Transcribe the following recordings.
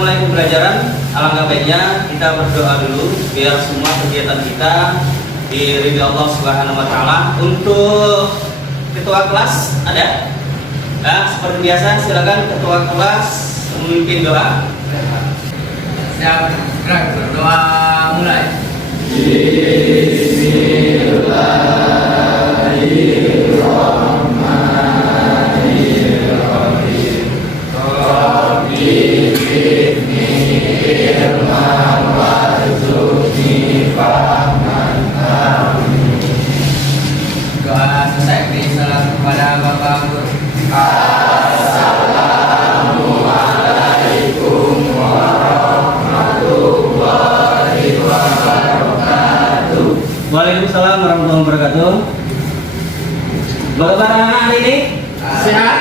mulai pembelajaran, alangkah baiknya kita berdoa dulu biar semua kegiatan kita diridhoi Allah Subhanahu wa taala. Untuk ketua kelas ada? Nah, seperti biasa silakan ketua kelas memimpin doa. Siap, gerak berdoa mulai. Doa selesai, beri salam kepada Bapak Guru. Waalaikumsalam warahmatullahi wabarakatuh. Bagaimana anak hari ini? Sehat?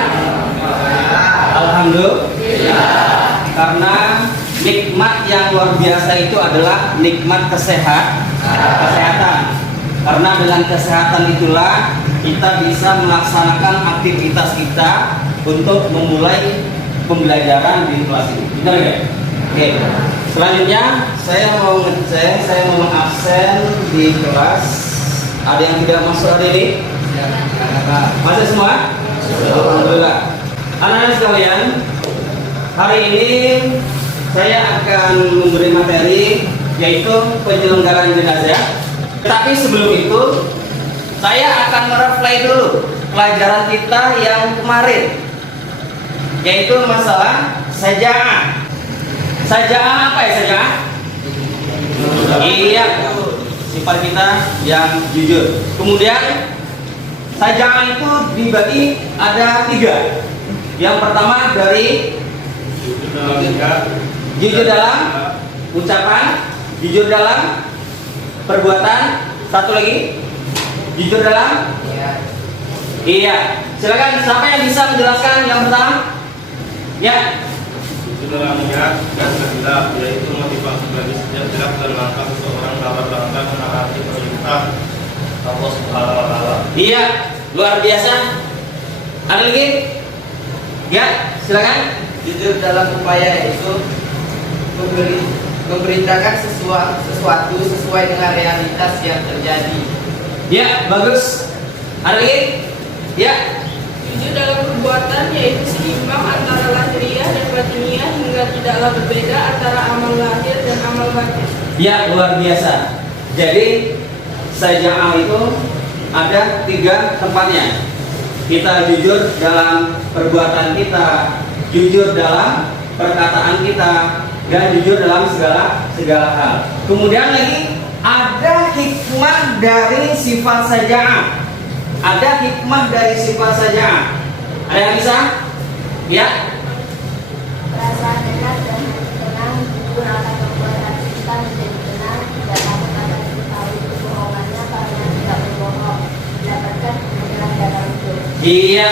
Alhamdulillah. Karena nikmat yang luar biasa itu adalah nikmat kesehatan. Karena dengan kesehatan itulah kita bisa melaksanakan aktivitas kita untuk memulai pembelajaran di kelas ini. Benar ya? Oke. Selanjutnya saya mau ngecek, saya mau absen di kelas. Ada yang tidak masuk hari ini? Masuk semua? Alhamdulillah. Anak-anak sekalian, hari ini saya akan memberi materi yaitu penyelenggaraan jenazah. Tetapi sebelum itu saya akan mereflek dulu pelajaran kita yang kemarin, yaitu masalah sajaah. Sajaah apa ya sajaah? Iya, sifat kita yang jujur. Kemudian sajaah itu dibagi ada 3. Yang pertama dari jujur dalam ucapan, jujur dalam perbuatan. Satu lagi, jujur dalam. Iya. Silakan siapa yang bisa menjelaskan yang pertama? Ya. Dalam niat dan kehendak, yaitu motivasi bagi setiap gerak dan langkah seseorang dalam rangka menaati perintah Allah Subhanahu wa taala. Iya, luar biasa. Ada lagi? Ya, silakan. Jujur dalam upaya itu memberitakan sesuatu sesuai dengan realitas yang terjadi. Ya, bagus. Ada lagi? Ya. Jujur dalam perbuatan yaitu seimbang antara lahiriah dan batiniah hingga tidaklah berbeda antara amal lahir dan amal batin. Ya, luar biasa. Jadi sajaah itu ada 3 tempatnya. Kita jujur dalam perbuatan kita, jujur dalam perkataan kita, dan jujur dalam segala hal. Kemudian lagi ada hikmah dari sifat sajaah. Ada hikmah dari sifat sajaah. Ada yang bisa? Ya. Perasaan enak dan tenang, jujur akan membuat hati kita menjadi tenang, tidak takut akan diketahui kebohongannya karena tidak berbohong, mendapatkan kemenangan dalam hidup. Iya.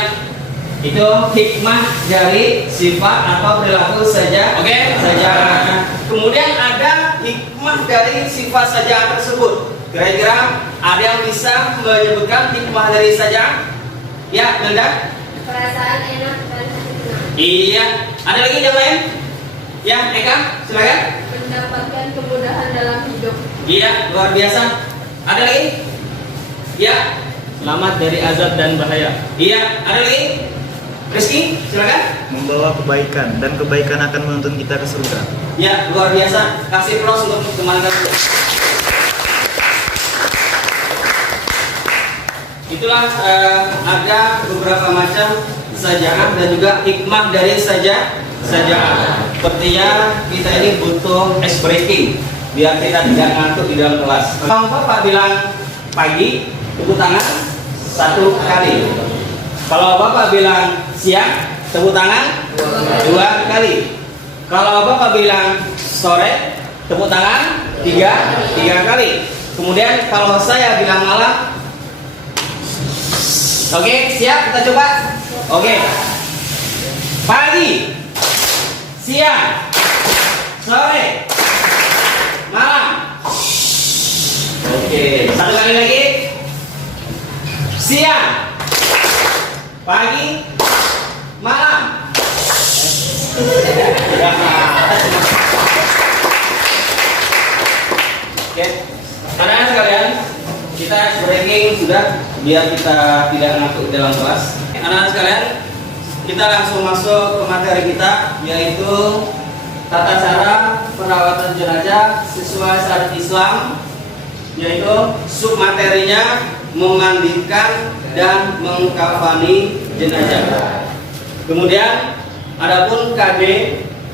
Itu hikmah dari sifat atau perilaku saja. Oke, sajaah. Kemudian ada hikmah dari sifat sajaah tersebut. Kira-kira ada yang bisa menyebutkan hikmah dari sajaah? Ya, Nanda. Perasaan enak dan hati tenang. Iya. Ada lagi yang lain? Ya, Eka, silakan. Mendapatkan kemudahan dalam hidup. Iya, luar biasa. Ada lagi? Ya. Selamat dari azab dan bahaya. Iya, ada lagi? Rizky, silakan. Membawa kebaikan dan kebaikan akan menuntun kita ke surga. Ya, luar biasa. Kasih plus untuk teman dulu. Itulah ada beberapa macam sajaah dan juga hikmah dari sajaah. Sepertinya kita ini butuh ice breaking biar kita tidak ngantuk di dalam kelas. Kalau Bapak bilang pagi, tepuk tangan 1 kali. Kalau Bapak bilang siang, tepuk tangan 2 kali. Kalau Bapak bilang sore, tepuk tangan 3 kali. Kemudian kalau saya bilang malam, oke, siap, kita coba. Oke. Pagi, siang, sore, malam. Oke, 1 kali lagi. Siang, pagi, malam. Oke, anak-anak sekalian, kita breaking sudah biar kita tidak ngantuk dalam kelas. Anak-anak sekalian, kita langsung masuk ke materi kita, yaitu tata cara perawatan jenazah sesuai syariat Islam, yaitu submaterinya memandikan dan mengkafani jenazah. Kemudian adapun KD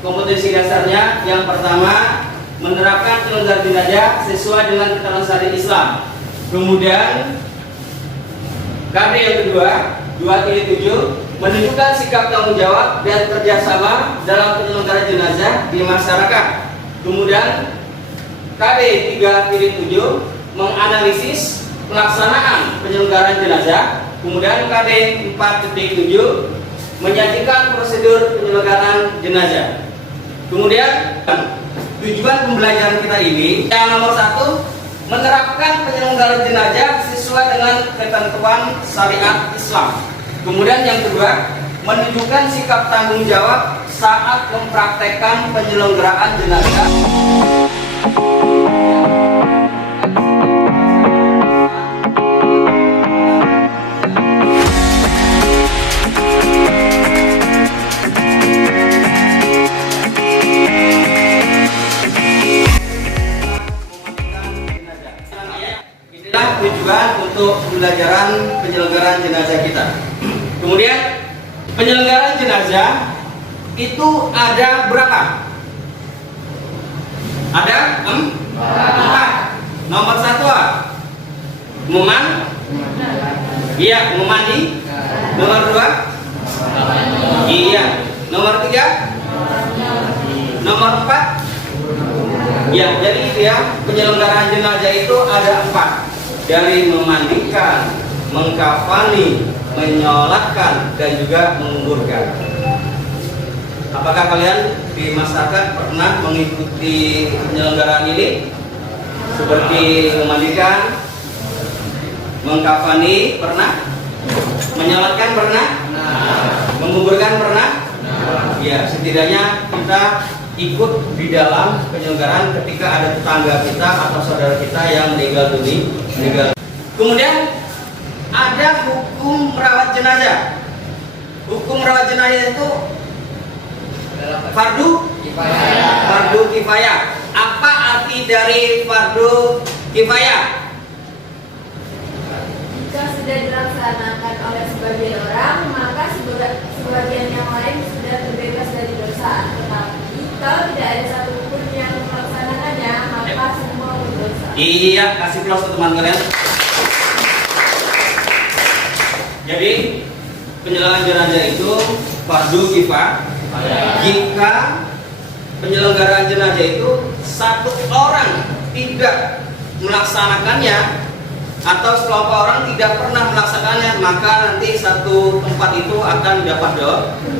kompetensi dasarnya, yang pertama menerapkan penyelenggaraan jenazah sesuai dengan ketentuan syariat Islam. Kemudian KD yang kedua 2.7 menunjukkan sikap tanggung jawab dan kerjasama dalam penyelenggaraan jenazah di masyarakat. Kemudian KD 3.7 menganalisis pelaksanaan penyelenggaraan jenazah. Kemudian KD 4.7 menyajikan prosedur penyelenggaraan jenazah. Kemudian tujuan pembelajaran kita ini yang nomor 1, menerapkan penyelenggaraan jenazah sesuai dengan ketentuan syariat Islam. Kemudian yang kedua, menunjukkan sikap tanggung jawab saat mempraktekkan penyelenggaraan jenazah. Inilah tujuan untuk pembelajaran penyelenggaraan jenazah kita. Kemudian penyelenggaraan jenazah itu ada berapa? Ada 4. Nomor 1 apa? Iya, memandi. Nomor 2? Iya. Nomor 3? Nomor 4? Ya, jadi ya penyelenggaraan jenazah itu ada 4. Dari memandikan, mengkafani, menyolatkan, dan juga menguburkan. Apakah kalian di masyarakat pernah mengikuti penyelenggaraan ini? Seperti memandikan, mengkafani pernah? Menyolatkan pernah? Menguburkan pernah? Ya, setidaknya kita ikut di dalam penyelenggaraan ketika ada tetangga kita atau saudara kita yang meninggal dunia. Kemudian ada hukum merawat jenazah. Hukum merawat jenazah itu fardu kifayah. Apa arti dari fardu kifayah? Jika sudah dilaksanakan oleh sebagian orang, maka sebagian yang lain sudah terbebas dari dosa. Tetapi kalau tidak ada satu pun yang melaksanakannya, maka semua berdosa. Iya, kasih plus teman kalian. Jadi penyelenggaraan jenazah itu fardu kifayah. Jika penyelenggaraan jenazah itu satu orang tidak melaksanakannya atau sekelompok orang tidak pernah melaksanakannya, maka nanti satu tempat itu akan dapat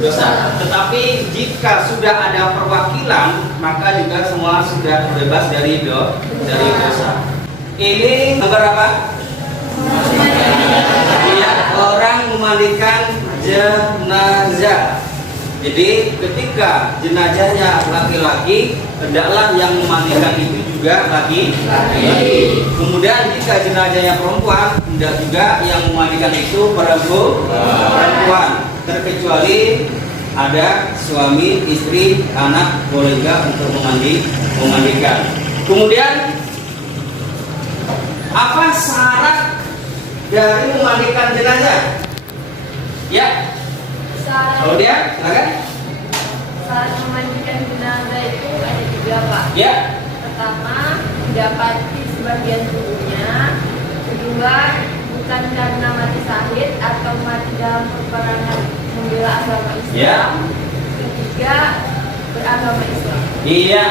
dosa. Tetapi jika sudah ada perwakilan, maka juga semua sudah terbebas dari dosa. Ini nomor apa? Iya, orang memandikan jenazah. Jadi ketika jenazahnya laki-laki, hendaklah yang memandikan itu juga laki-laki. Kemudian jika jenazahnya perempuan, hendak juga yang memandikan itu perempuan. Terkecuali ada suami, istri, anak boleh enggak untuk memandikan. Kemudian apa syarat dari memandikan jenazah? Ya. Kalau dia, silakan. Saat memandikan jenazah itu ada 3, Pak. Ya. Pertama, mendapati sebagian tubuhnya. Kedua, bukan karena mati syahid atau mati dalam peperangan membela agama Islam. Ya. Ketiga, beragama Islam. Iya,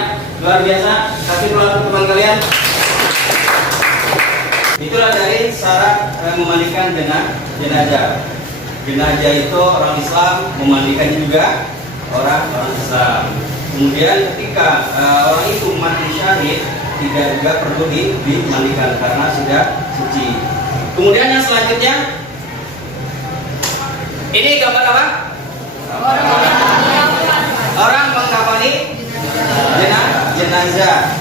luar biasa. Kasih peluang teman kalian. Itulah dari syarat memandikan jenazah. Jenazah itu orang Islam, memandikannya juga orang Islam. Kemudian ketika orang itu mati syahid, tidak juga perlu dimandikan karena sudah suci. Kemudian yang selanjutnya, ini gambar apa? orang mengkafani jenazah.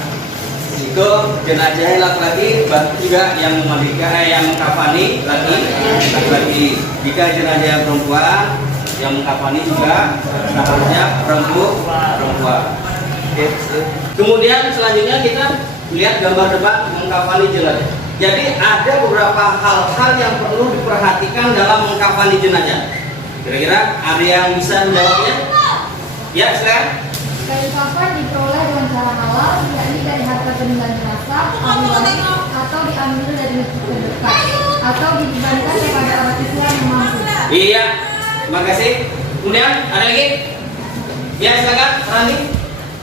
Itu jenazah laki-laki, berarti juga yang memandikan, yang mengkafani laki-laki. Jika jenazah perempuan, yang mengkafani juga seharusnya perempuan. Oke. Kemudian selanjutnya kita lihat gambar depan mengkafani jenazah. Jadi ada beberapa hal-hal yang perlu diperhatikan dalam mengkafani jenazah. Kira-kira ada yang bisa menjawabnya? Ya, silakan. Kain kafan diperoleh dengan cara halal, yakni dari harta benda jenazah, ahli waris, atau diambil dari masjid terdekat, atau dibebankan kepada orang tua yang mampu. Iya, terima kasih. Kemudian ada lagi? Ya, silakan, Rani.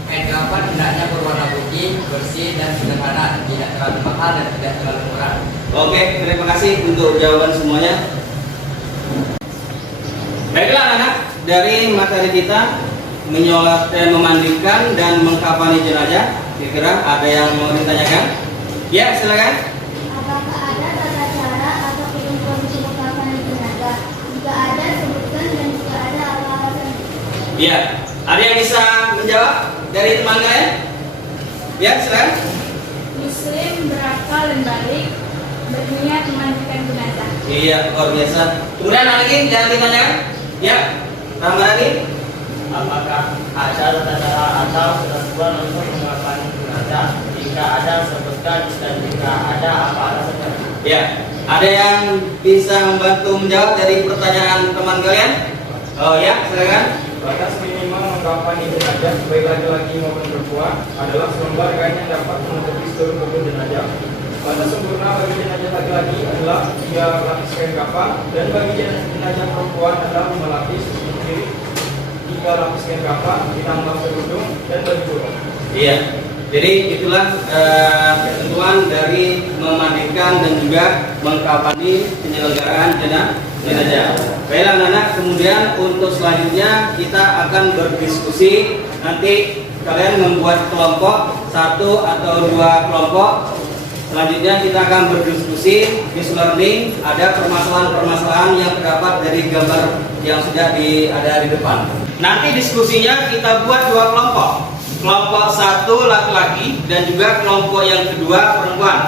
Kain kafan hendaknya berwarna putih, bersih dan sederhana, tidak terlalu mahal dan tidak terlalu murah. Oke, terima kasih untuk jawaban semuanya. Baiklah anak-anak, dari materi kita menyolat dan memandikan dan mengkafani jenazah, kira-kira ada yang mau ditanyakan? Ya, silakan. Apakah ada tata cara atau ketentuan untuk mengkafani jenazah? Jika ada, sebutkan, dan jika ada, apa alasan? Ya, ada yang bisa menjawab dari teman kalian? Ya, silakan. Muslim berakal dan balik, berniat memandikan jenazah. Iya, luar biasa. Kemudian ada lagi yang ditanyakan? Ya, tambah lagi. Apakah ada tata cara atau ketentuan untuk mengkafani jenazah? Jika ada, sebutkan, dan jika ada, apa alasannya? Ya, ada yang bisa membantu menjawab dari pertanyaan teman kalian? Oh ya, silakan. Batas minimal mengkafani jenazah baik laki-laki maupun perempuan adalah selembar kain yang dapat menutupi seluruh tubuh jenazah. Batas sempurna bagi jenazah laki-laki adalah 3 lapis kain kafan, dan bagi jenazah perempuan adalah 5 lapis, kiri 3 lapis kain kafan ditambah kerudung dan baju. Iya. Jadi itulah ketentuan dari memandikan dan juga mengkafani penyelenggaraan jenazah. Baiklah anak-anak, kemudian untuk selanjutnya kita akan berdiskusi. Nanti kalian membuat kelompok 1 atau 2 kelompok. Selanjutnya kita akan berdiskusi di learning. Ada permasalahan-permasalahan yang terdapat dari gambar yang sudah ada di depan. Nanti diskusinya kita buat 2 kelompok. Kelompok 1 laki-laki dan juga kelompok yang kedua perempuan.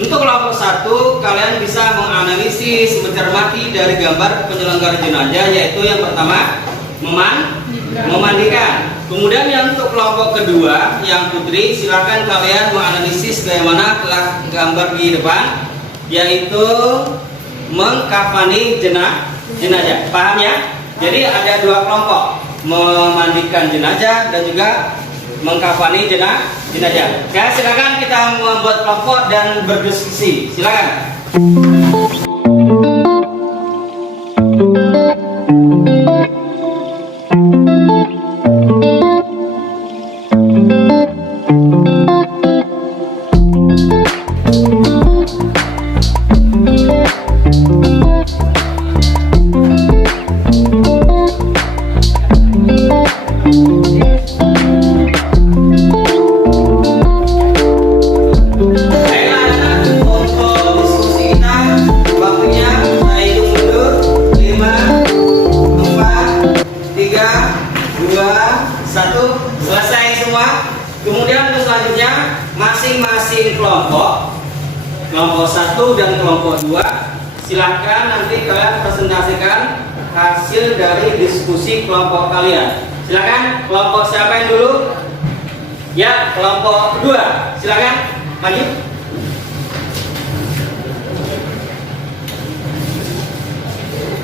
Untuk kelompok 1 kalian bisa menganalisis, mencermati dari gambar penyelenggara jenazah, yaitu yang pertama memandikan. Kemudian yang untuk kelompok kedua yang putri, silakan kalian menganalisis bagaimana gambar di depan, yaitu mengkafani jenazah. Paham ya? Jadi ada 2 kelompok, memandikan jenazah dan juga mengkafani jenazah. Ya, silakan kita membuat kelompok dan berdiskusi. Silakan. Kelompok 1 dan kelompok 2, silahkan nanti kalian presentasikan hasil dari diskusi kelompok kalian. Silakan, kelompok siapa yang dulu? Ya, kelompok 2. Silakan, maju.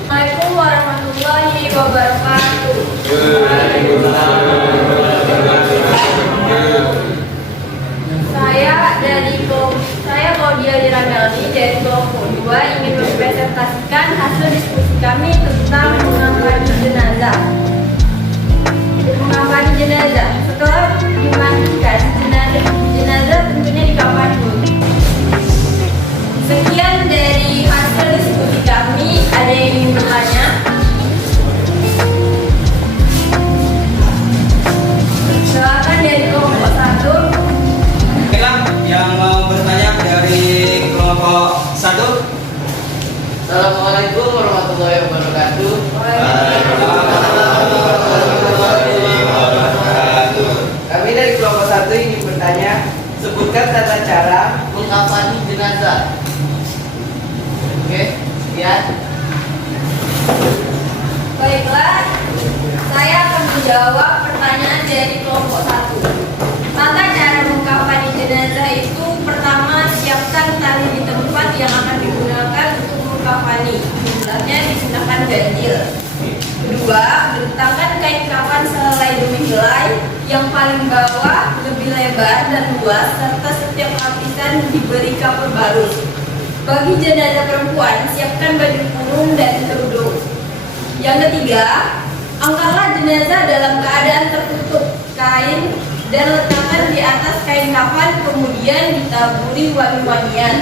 Assalamualaikum warahmatullahi wabarakatuh. Saya Claudia Dirandaldi dari kelompok 2 ingin mempresentasikan hasil diskusi kami tentang mengkafani jenazah. Mengkafani jenazah, setelah dimandikan jenazah tentunya dikafani dulu. Sekian dari hasil diskusi kami. Ada yang ingin bertanya? Silakan dari kelompok 1. Yang mau bertanya dari kelompok 1. Assalamualaikum warahmatullahi wabarakatuh. Waalaikumsalam. tata cara mengkafani jenazah. Oke, lihat. Baiklah, saya akan menjawab pertanyaan dari kelompok 1. Tata cara mengkafani jenazah itu pertama, siapkan tali di tempat yang akan digunakan untuk mengkafani. Jumlahnya digunakan ganjil. Kedua, bentangkan kain kafan sehelai demi helai, yang paling bawah lebih lebar dan luas, serta setiap lapisan diberi kapur baru. Bagi jenazah perempuan, siapkan baju kurung dan kerudung. Yang ketiga, angkatlah jenazah dalam keadaan tertutup kain dan letakkan di atas kain kafan, kemudian ditaburi wangi-wangian.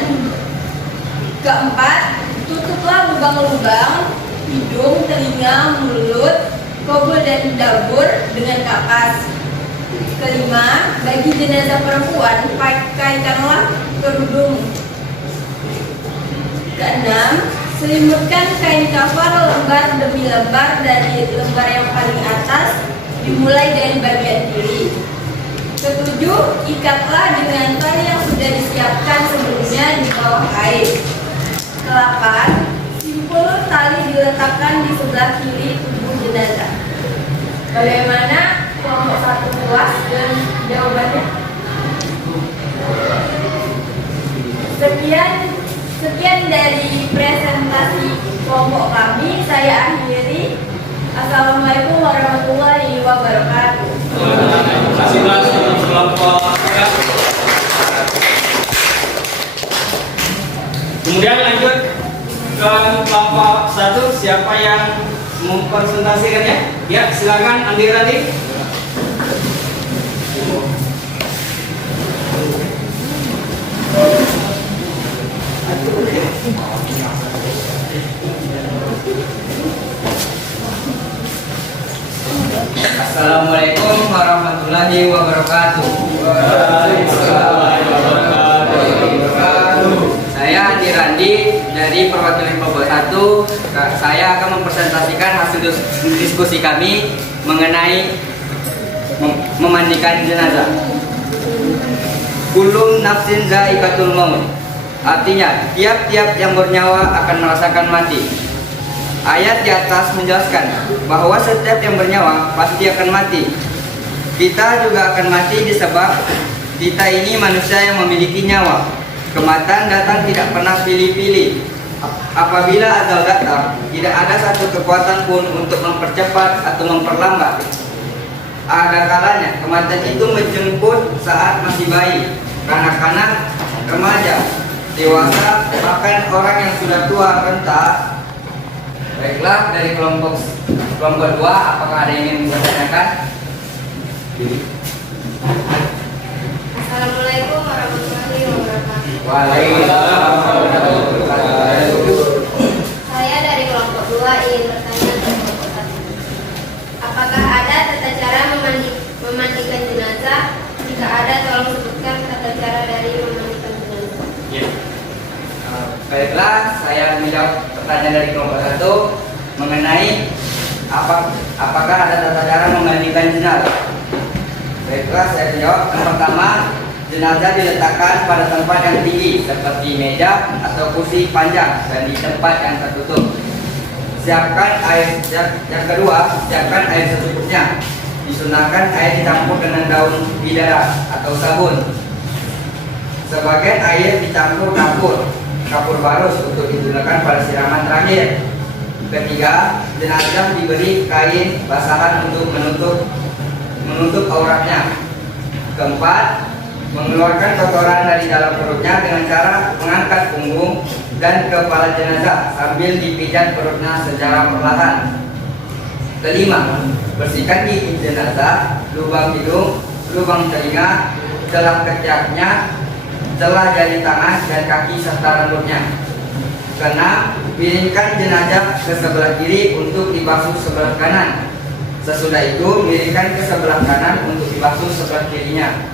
Keempat, tutuplah lubang-lubang hidung, telinga, mulut, kobul dan dapur dengan kapas. Kelima, bagi jenazah perempuan, pakaikanlah kerudung. Keenam, selimutkan kain kafan lembar demi lembar dari lembar yang paling atas, dimulai dari bagian kiri. Ketujuh, ikatlah dengan tali yang sudah disiapkan sebelumnya di bawah kain. Kedelapan, simpul tali diletakkan di sebelah kiri tubuh jenazah. Bagaimana kelompok 1 puas dan jawabannya? Sekian dari presentasi kelompok kami. Saya akhiri. Assalamualaikum warahmatullahi wabarakatuh. Terima kasih untuk kelompok. Kemudian lanjut ke kelompok 1. Siapa yang mempresentasikannya? Ya, silakan Andi Randi. Assalamualaikum warahmatullahi wabarakatuh. Saya Andi Randi dari perwakilan kelompok 1. Saya akan mempresentasikan hasil diskusi kami mengenai memandikan jenazah. Kullu nafsin za'iqatul maut. Artinya, tiap-tiap yang bernyawa akan merasakan mati. Ayat di atas menjelaskan bahwa setiap yang bernyawa pasti akan mati. Kita juga akan mati disebab kita ini manusia yang memiliki nyawa. Kematian datang tidak pernah pilih-pilih. Apabila ajal datang, tidak ada satu kekuatan pun untuk mempercepat atau memperlambat. Ada kalanya kematian itu menjemput saat masih bayi, kanak-kanak, remaja, dewasa, bahkan orang yang sudah tua renta. Baiklah, dari kelompok 2, apakah ada yang ingin bertanyakan? Assalamualaikum warahmatullahi wabarakatuh. Waalaikumsalam warahmatullahi wabarakatuh. Saya dari kelompok 2 ingin bertanya ke kelompok 1. Apakah ada tata cara memandikan jenazah? Jika ada, tolong sebutkan tata cara dari memandikan jenazah. Ya. Baiklah, saya menjawab pertanyaan dari kelompok 1 mengenai apakah ada tata cara memandikan jenazah. Baiklah, saya menjawab. Yang pertama, jenazah diletakkan pada tempat yang tinggi seperti meja atau kursi panjang dan di tempat yang tertutup. Siapkan air. Yang kedua, siapkan air secukupnya. Disunahkan air dicampur dengan daun bidara atau sabun. Sebagian air dicampur kapur barus untuk digunakan pada siraman terakhir. Ketiga, jenazah diberi kain basahan untuk menutup auratnya. Keempat, mengeluarkan kotoran dari dalam perutnya dengan cara mengangkat punggung dan kepala jenazah sambil dipijat perutnya secara perlahan. Kelima, bersihkan gigi jenazah, lubang hidung, lubang telinga, celah ketiaknya, celah jari tangan dan kaki serta rambutnya. Keenam, miringkan jenazah ke sebelah kiri untuk dibasuh sebelah kanan. Sesudah itu, miringkan ke sebelah kanan untuk dibasuh sebelah kirinya.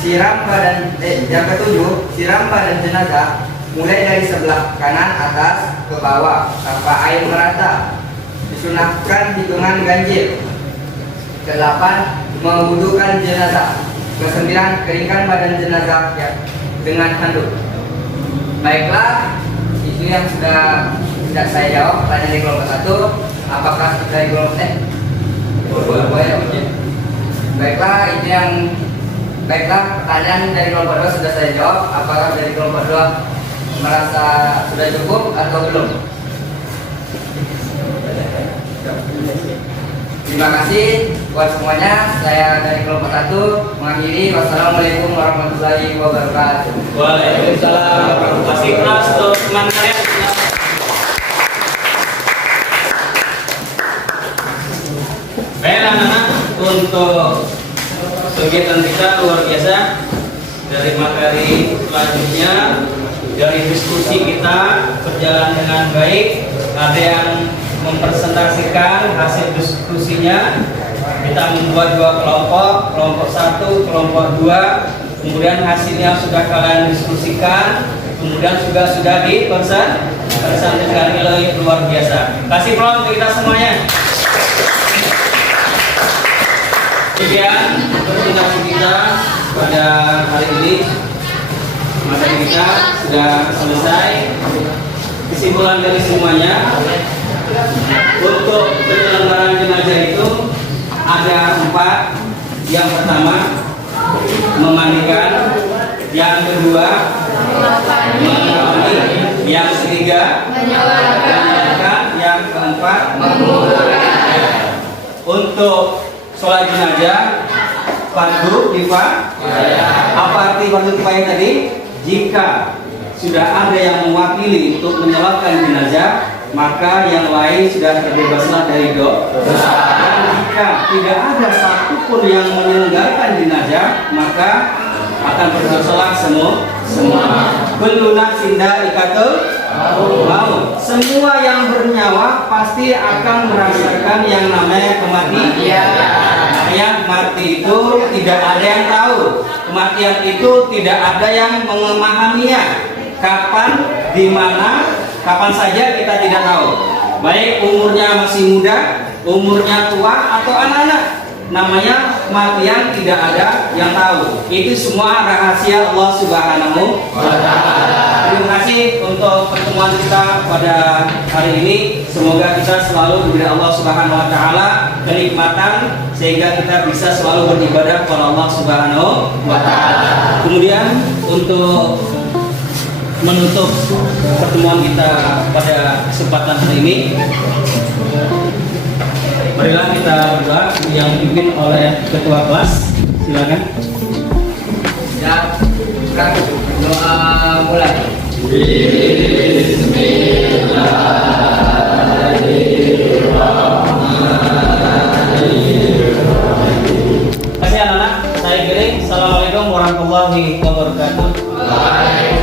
Yang ketujuh, siram badan jenazah mulai dari sebelah kanan atas ke bawah tanpa air merata. Disunahkan hitungan ganjil. Kedelapan, mewudukan jenazah. Kesembilan, keringkan badan jenazah dengan handuk. Baiklah, itu yang sudah saya jawab pertanyaan dari kelompok 1. Apakah dari kelompok Baiklah, itu yang pertanyaan dari kelompok 2 sudah saya jawab. Apakah dari kelompok 2 merasa sudah cukup atau belum? Terima kasih buat semuanya. Saya dari kelompok 1 mengakhiri. Wassalamualaikum warahmatullahi wabarakatuh. Waalaikumsalam. Masih kelas untuk teman saya. Baik anak-anak, untuk kegiatan kita luar biasa. Dari materi selanjutnya, dari diskusi kita berjalan dengan baik. Ada yang mempresentasikan hasil diskusinya. Kita membuat 2 kelompok, kelompok 1, kelompok 2. Kemudian hasilnya sudah kalian diskusikan, kemudian juga sudah dipresentasikan. Luar biasa. Kasih aplaus untuk kita semuanya. Demikian presentasi kita pada hari ini. Materi kita sudah selesai. Kesimpulan dari semuanya, untuk penyelenggaraan jenazah itu ada 4. Yang pertama, memandikan. Yang kedua, mengamati. Yang ketiga, menyolatkan. Yang keempat, menguburkan. Untuk sholat jenazah fardu kifayah. Apa arti fardu kifayah tadi? Jika sudah ada yang mewakili untuk menyolatkan jenazah, maka yang lain sudah terbebaslah dari dosa. Dan jika tidak ada satupun yang menyelenggarakan jenazah, maka akan berdosalah semua. Kullu nafsin dha'iqatul maut. Semua yang bernyawa pasti akan merasakan yang namanya kematian. Yang mati itu tidak ada yang tahu. Kematian itu tidak ada yang memahaminya. Kapan, di mana, kapan saja kita tidak tahu. Baik umurnya masih muda, umurnya tua atau anak-anak. Namanya kematian tidak ada yang tahu. Itu semua rahasia Allah Subhanahu wa Ta'ala. Terima kasih untuk pertemuan kita pada hari ini. Semoga kita selalu diberi Allah Subhanahu wa Ta'ala kenikmatan sehingga kita bisa selalu beribadah kepada Allah Subhanahu wa Ta'ala. Kemudian untuk menutup pertemuan kita pada kesempatan hari ini, marilah kita berdoa yang dipimpin oleh ketua kelas. Silakan. Ya, doa mulai. Terima kasih anak-anak. Saya Giring. Assalamualaikum warahmatullahi wabarakatuh.